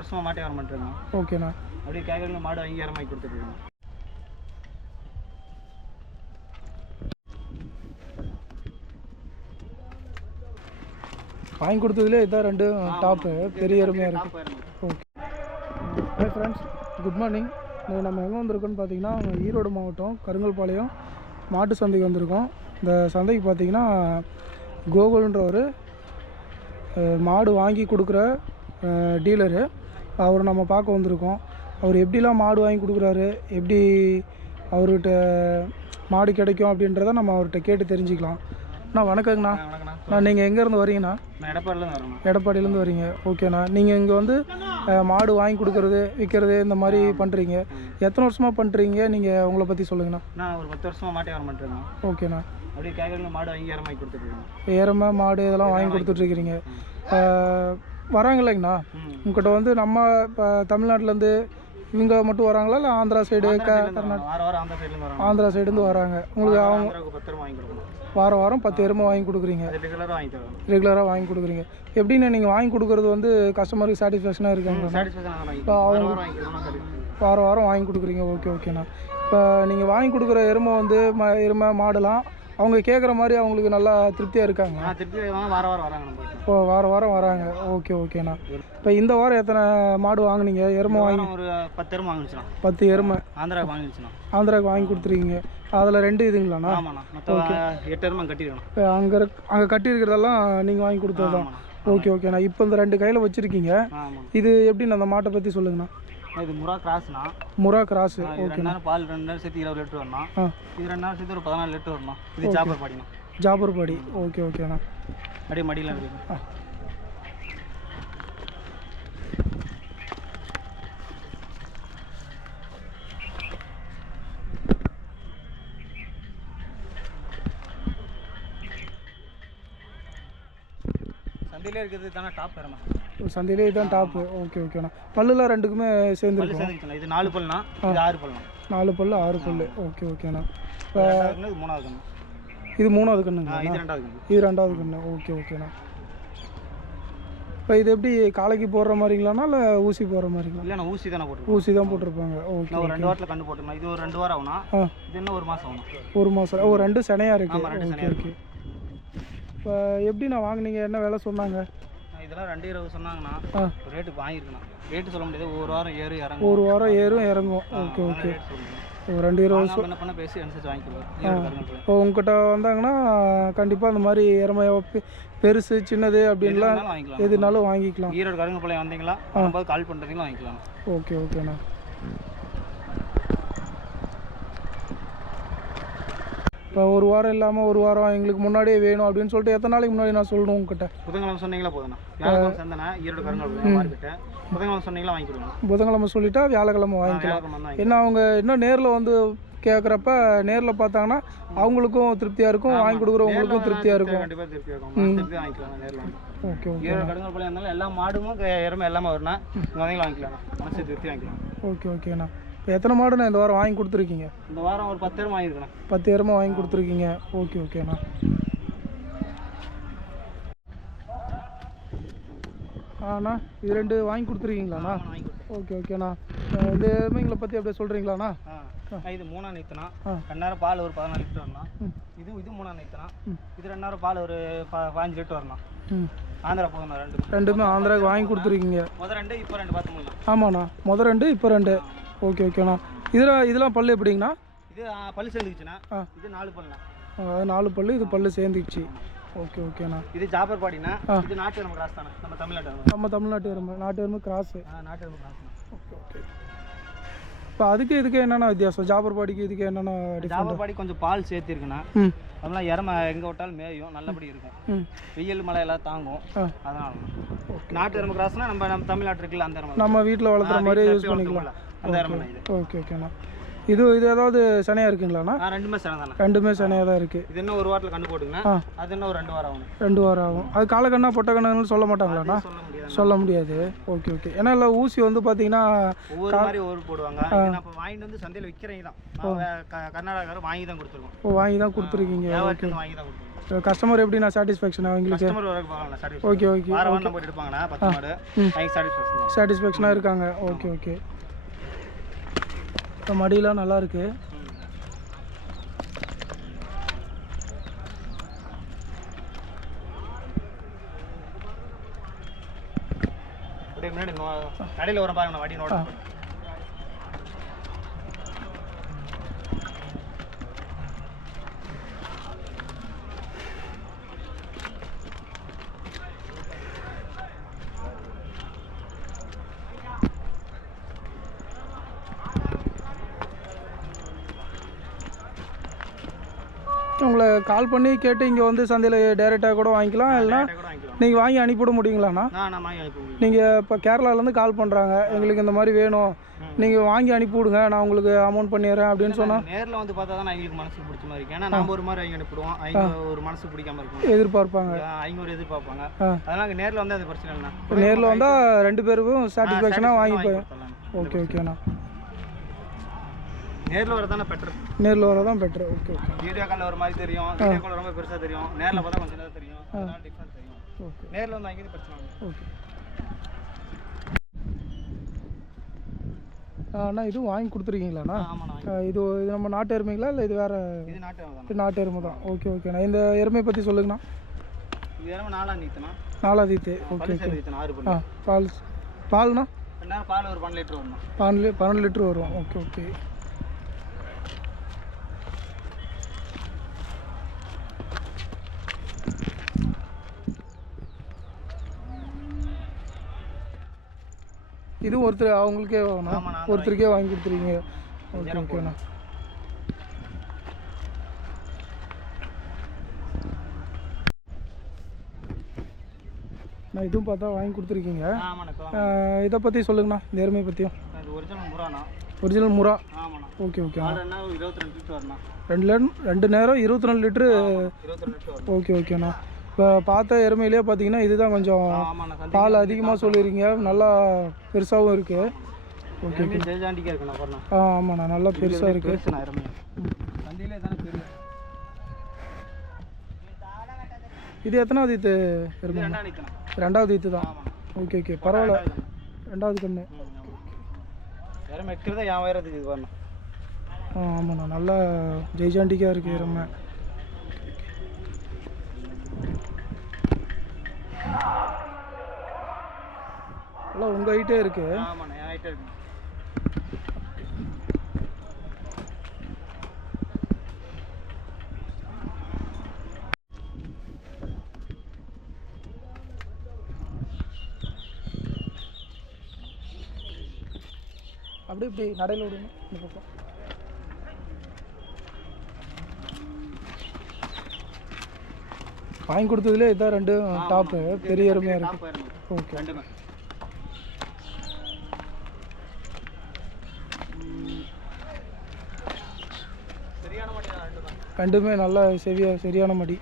வருஷமா மாட்டே வர மாட்டேங்க. ஓகேண்ணா. அப்படியே கேட்கறவங்க மாடு வாங்கி ஏற மாதிரி கொடுத்துருக்கோம். வாங்கி கொடுத்ததுலேயே இதான் ரெண்டு டாப்பு பெரிய எருமையாக இருக்குது. Okay. Hi friends, good morning. நம்ம எங்கே வந்திருக்கோன்னு பார்த்தீங்கன்னா ஈரோடு மாவட்டம் கருங்கல்பாளையம் மாட்டு சந்தைக்கு வந்திருக்கோம். இந்த சந்தைக்கு பார்த்தீங்கன்னா கோகுல்ன்ற ஒரு மாடு வாங்கி கொடுக்குற டீலரு, அவர் நம்ம பார்க்க வந்திருக்கோம். அவர் எப்படிலாம் மாடு வாங்கி கொடுக்குறாரு, எப்படி அவர்கிட்ட மாடு கிடைக்கும் அப்படின்றத நம்ம அவர்கிட்ட கேட்டு தெரிஞ்சுக்கலாம். அண்ணா வணக்கங்கண்ணா. நீங்கள் எங்கேருந்து வரீங்கண்ணா? எடப்பாடியிலேருந்து வரீங்க. ஓகேண்ணா. நீங்கள் இங்கே வந்து மாடு வாங்கி கொடுக்குறது விற்கிறது இந்த மாதிரி பண்ணுறீங்க. எத்தனை வருஷமாக பண்ணுறீங்க? நீங்கள் உங்களை பற்றி சொல்லுங்கண்ணா. நான் ஒரு 10 வருஷமாக மாட்டே வர மாட்டேங்க. ஓகேண்ணா. அப்படியே கேட்கறவங்க மாடு வாங்கி ஏற மாதிரி கொடுத்துருக்கோம். ஏறமை மாடு இதெல்லாம் வாங்கி கொடுத்துட்ருக்கிறீங்க. வராங்க இல்லைங்கண்ணா உங்கள்கிட்ட வந்து நம்ம இப்போ தமிழ்நாட்டிலேருந்து இவங்க மட்டும் வராங்களா, இல்லை ஆந்திரா சைடு கர்நாடகா ஆந்திரா சைடுலேருந்து வராங்க? உங்களுக்கு அவங்க வாரம் வாரம் 10 எருமை வாங்கி கொடுக்குறீங்க, ரெகுலராக வாங்கி கொடுக்குறீங்க. எப்படின்னா நீங்கள் வாங்கி கொடுக்குறது வந்து கஸ்டமருக்கு சாட்டிஸ்ஃபேக்ஷனாக இருக்காங்க? இப்போ அவங்க வாரம் வாரம் வாங்கி கொடுக்குறீங்க. ஓகே ஓகேண்ணா. இப்போ நீங்கள் வாங்கி கொடுக்குற எருமை வந்து எருமை மாடெல்லாம் அவங்க கேட்குற மாதிரி அவங்களுக்கு நல்லா திருப்தியாக இருக்காங்க? இப்போ வாரம் வாரம் வராங்க. ஓகே ஓகேண்ணா. இப்போ இந்த வாரம் எத்தனை மாடு வாங்கினீங்க? எருமை வாங்கி ஒரு 10 எருமை வாங்கிடுச்சுண்ணா. 10 எருமை ஆந்திராவுக்கு வாங்கிடுச்சுண்ணா. ஆந்திராவுக்கு வாங்கி கொடுத்துருக்கீங்க. அதில் 2 இதுங்களாண்ணா? ஓகே. 8 எருமை கட்டிருக்கணும். அங்கே கட்டியிருக்கிறதெல்லாம் நீங்கள் வாங்கி கொடுத்தது தான். ஓகே ஓகேண்ணா. இப்போ இந்த 2 கையில் வச்சுருக்கீங்க. இது எப்படின்னு அந்த மாட்டை பற்றி சொல்லுங்கண்ணா. இது முரா கிராஸ்ண்ணா. முரா கிராஸ். ஓகே. 2 நேரம் பால் 2 நேரம் சேர்த்து 20 லிட்டர் வரணும். இது 2 நேரம் சேர்த்து ஒரு 14 லிட்டர் வரணும். இது ஜாபர் பாடிண்ணா. ஜாபர் பாடி. ஓகே ஓகேண்ணா. அப்படியே மடியில் இருக்கு. சந்தையிலே இருக்கிறது தானே டாப் எருமை. சந்தையிலே இதுதான் டாப்பு. ஓகே ஓகேண்ணா. பல்லுலாம் ரெண்டுக்குமே சேர்ந்துருக்கும். இது 4 பல்லுண்ணா. இது 6 பல்லுண்ணா. 4 பல்லு 6 பல்லு. ஓகே ஓகேண்ணா. இப்போ இது 3வது கண்ணு. இது 3வது கண்ணுங்க. இது 2வது கண்ணு. இது 2வது கண்ணு. ஓகே ஓகேண்ணா. இப்போ இது எப்படி காலைக்கு போடுற மாதிரிங்களாண்ணா, இல்லை ஊசி போடுற மாதிரிங்களா? இல்லைண்ணா, ஊசி தானே போட்டுருக்கோம். ஊசி தான் போட்டிருப்பாங்க. ஓகே. ஒரு 2 வாரத்தில் கண்ணு போட்டுருந்தோம். இது ஒரு 2 வாரம் ஆகும்ண்ணா. இது இன்னும் 1 மாதம் ஆகும். 1 மாதம். ஓ, 2 சனையாக இருக்குது. Okay okay. இப்போ எப்படி நான் வாங்கினீங்க, என்ன வேலை சொன்னாங்க? இதெல்லாம் 220 சொன்னாங்கண்ணா. ரேட்டு வாங்கியிருக்கேண்ணா. ரேட்டு சொல்ல முடியாது. ஒரு வாரம் இறங்கும். ஒரு வாரம் ஏறும் இறங்கும். Okay okay. 220 என்ன பண்ண பேசி அனுசரிச்சு வாங்கிக்குவோம். இப்போ உங்ககிட்ட வந்தாங்கன்னா கண்டிப்பாக அந்த மாதிரி இறமை பெருசு சின்னது அப்படின்லாம் எதுனாலும் வாங்கிக்கலாம். ஈரோடு கருங்கல்பாளையம் வந்தீங்களா கால் பண்ணுறீங்களா வாங்கிக்கலாம். ஓகே ஓகேண்ணா. இப்போ ஒரு வாரம் இல்லாமல் ஒரு வாரம் எங்களுக்கு முன்னாடியே வேணும் அப்படின்னு சொல்லிட்டு எத்தனை நாளைக்கு முன்னாடி நான் சொல்லணும் உங்ககிட்ட? புதன்கிழமை சொன்னீங்களா போதுண்ணா. வியாழக்கிழமை சந்தனா ஈரோடு கருங்கல்பாளையம் மார்க்கெட்டு. புதன்கிழமை சொன்னீங்களா வாங்கிக்கலாம். புதன்கிழமை சொல்லிட்டா வியாழக்கிழமை வாங்கிக்கலாம். ஏன்னா அவங்க இன்னும் நேரில் வந்து கேட்குறப்ப நேரில் பார்த்தாங்கன்னா அவங்களுக்கும் திருப்தியாக இருக்கும், வாங்கி கொடுக்குறவங்களுக்கும் திருப்தியாக இருக்கும். கண்டிப்பாக திருப்தியாக இருக்கும். வாங்கிக்கலாம் நேரில். Okay okay. ஈரோடு கருங்கல்பாளையம் இருந்தாலும் எல்லா மாடும் எருமை எல்லாமே வரணும். நீங்கள் வாங்கிக்கலாம். மனசு திருப்தி வாங்கிக்கலாம். ஓகே ஓகேண்ணா. இப்போ எத்தனை மாடுண்ணா இந்த வாரம் வாங்கி கொடுத்துருக்கீங்க? இந்த வாரம் ஒரு 10 எருமை வாங்கியிருக்கேன். 10 எருமை வாங்கி கொடுத்துருக்கீங்க. ஓகே ஓகேண்ணா. அண்ணா இது 2 வாங்கி கொடுத்துருக்கீங்களாண்ணா? ஓகே ஓகேண்ணா. இந்த எருமைங்களை பற்றி அப்படியே சொல்கிறீங்களாண்ணா? இது 3ஆம் நீத்துனா. 2 நேரம் பால் ஒரு 14 லிட்டர் வரணும். இது 3ஆம் நீத்துனா. இது 2 நேரம் பால் ஒரு 15 லிட்டர் வரணும். ஆந்திரா போதுண்ணா. ரெண்டுமே ஆந்திராவுக்கு வாங்கி கொடுத்துருக்கீங்க. முதல் 2 இப்போ 2 பார்த்துங்களா? ஆமாண்ணா, முதல் 2 இப்போ 2. ஓகே ஓகேண்ணா. இதெல்லாம் பல்லு எப்படிங்கண்ணா? இது பல்லு சேர்ந்துக்குச்சுண்ணா. இது 4 பல்லுண்ணா. 4 பல்லு. இது பல்லு சேர்ந்துக்குச்சு. ஓகே ஓகேண்ணா. இது ஜாபர் பாடினா. இது நாட்டு எருமை கிராஸ் தானே. நம்ம தமிழ்நாட்டு எருமை. நாட்டு எருமை கிராஸ். நாட்டு எருமை கிராஸ். Okay okay. இப்போ அதுக்கு இதுக்கு என்னென்ன வித்தியாசம்? ஜாபர் பாடிக்கு இதுக்கு என்னென்ன? ஜாபர் பாடி கொஞ்சம் பால் சேர்த்துருக்குண்ணா. அதெல்லாம் இறமை எங்கே விட்டாலும் மேயும் நல்லபடி இருக்கும். வெயில் மழை எல்லாம் தாங்கும். அதனால நாட்டு எருமை கிராஸ்னா நம்ம தமிழ்நாட்டு இருக்குல்ல அந்த எருமை நம்ம வீட்டில் வளர்த்துற மாதிரி யூஸ் பண்ணிக்கலாம். அந்த எருமை. ஓகே ஓகேண்ணா. இது ஏதாவது சனையாக இருக்குங்களாண்ணா? 2மே சனை தானே. 2மே சனையாக தான் இருக்குது. இது இன்னும் 1 வாரத்தில் கண்டு போட்டுங்கண்ணா. அது இன்னும் ஒரு 2 வாரம் ஆகும். 2 வாரம் ஆகும். அது காலக்கண்ணா பொட்டை கண்ணுன்னு சொல்ல மாட்டாங்களாண்ணா? சொல்ல முடியாது. Okay okay. ஏன்னா இல்லை ஊசி வந்து பார்த்தீங்கன்னா ஒவ்வொரு மாதிரி ஒவ்வொரு போடுவாங்க. இப்போ வாங்கிட்டு வந்து சந்தையில் விற்கிறீங்க தான். கர்நாடகாரர் வாங்கி தான் கொடுத்துருக்கோம். வாங்கி தான் கொடுத்துருக்கீங்க. வாங்கி தான் கொடுத்துருக்கோம். கஸ்டமர் எப்படி நான் சாட்டிஸ்ஃபேக்ஷன் அவங்களுக்கு கஸ்டமர் வரக்கு பார்க்கலாம் சாட்டிஸ்ஃபை ஓகே ஓகே வாரம் வாரம் நம்ம எடுப்பாங்கண்ணா 10 மாடு அவங்க சாட்டிஸ்ஃபை சாட்டிஸ்ஃபேக்ஷனாக இருக்காங்க ஓகே ஓகே இப்போ மடியெலாம் நல்லா இருக்கு அப்படியே முன்னாடி கடையில் வர பாருங்க வண்டி நோட் உங்களை கால் பண்ணி கேட்டு இங்கே வந்து சந்தையில் டைரெக்டாக கூட வாங்கிக்கலாம் இல்லைனா நீங்கள் வாங்கி அனுப்பிவிட முடியுங்களாண்ணா நீங்கள் இப்போ கேரளாவிலேருந்து கால் பண்ணுறாங்க எங்களுக்கு இந்த மாதிரி வேணும் நீங்கள் வாங்கி அனுப்பி விடுங்க நான் உங்களுக்கு அமௌண்ட் பண்ணிடுறேன் அப்படின்னு சொன்னால் நேரில் வந்து பார்த்தா தான் எங்களுக்கு மனசுக்கு பிடிச்ச மாதிரி இருக்கு ஏன்னா நம்ம ஒரு மாதிரி வாங்கி அனுப்பிடுவோம் அவங்க ஒரு மனசுக்கு பிடிக்காம இருக்கும் எதிர்பார்ப்பாங்க அவங்க ஒரு எதிர்பார்ப்பாங்க அதனால நேரில் வந்து அது பிரச்சனை இல்லைண்ணா நேரில் வந்தால் 2 பேருக்கும் சாட்டிஸ்ஃபேக்ஷனாக வாங்கிப்போம் ஓகே ஓகேண்ணா நேரில் வரதானே பெட்டர் நேரில் வரதான் பெட்டர் ஓகே ஓகே வீடியோ காலில் ஒரு மாதிரி தெரியும் வீடியோ கால் ரொம்ப பெருசாக தெரியும் நேரில் பார்த்தா கொஞ்சம் நேரம் தெரியும் அதனால டிஃப்ரெண்ட் தெரியும் ஓகே நேரில் வந்து வாங்கிது பிரச்சனை இல்லை ஓகே அண்ணா இதுவும் வாங்கி கொடுத்துருக்கீங்களாண்ணா ஆமாண்ணா இது நம்ம நாட்டு எருமைங்களா இல்லை இது வேறு இது நாட்டு தான் இது நாட்டு எருமை தான் ஓகே ஓகேண்ணா இந்த எருமையை பற்றி சொல்லுங்கண்ணா இது எருமை 4 நீத்துண்ணா 4 ஈத்து ஓகே ஓகே 6 பால்ண்ணா பால் ஒரு 12 லிட்டர் வரும் 12 லிட்டர் வரும் ஓகே ஓகே இது ஒருத்தர் அவங்களுக்கே ஒருத்தருக்கே வாங்கி கொடுத்துருக்கீங்க ஓகே ஓகேண்ணா நான் இதுவும் பார்த்தா வாங்கி கொடுத்துருக்கீங்க இதை பற்றி சொல்லுங்கண்ணா இந்த எருமையை பற்றியும் ஒரிஜினல் முறா ஓகே ஓகேண்ணா 2 நேரம் 24 லிட்டரு ஓகே ஓகேண்ணா இப்போ பார்த்த எருமையிலே பார்த்தீங்கன்னா இதுதான் கொஞ்சம் பால் அதிகமாக சொல்லியிருக்கீங்க நல்லா பெருசாகவும் இருக்குது ஓகே ஓகே ஆமாண்ணா நல்லா பெருசாக இருக்குது இது எத்தனாவது ஈத்து எருமை 2வது ஈத்து தான் ஓகே ஓகே பரவாயில்ல 2வது கண்ணு ஆமாண்ணா நல்லா ஜெய்ஜாண்டிக்காக இருக்குது எருமை எல்லாம் உங்கள் ஹைட்டே இருக்கு அப்படி இப்படி நடையில் விடுங்க இந்த பக்கம் வாங்கி கொடுத்ததுலேயே இதான் 2 டாப்பு பெரிய எருமையாக இருக்குது ஓகே ரெண்டுமே நல்லா சரியான மடி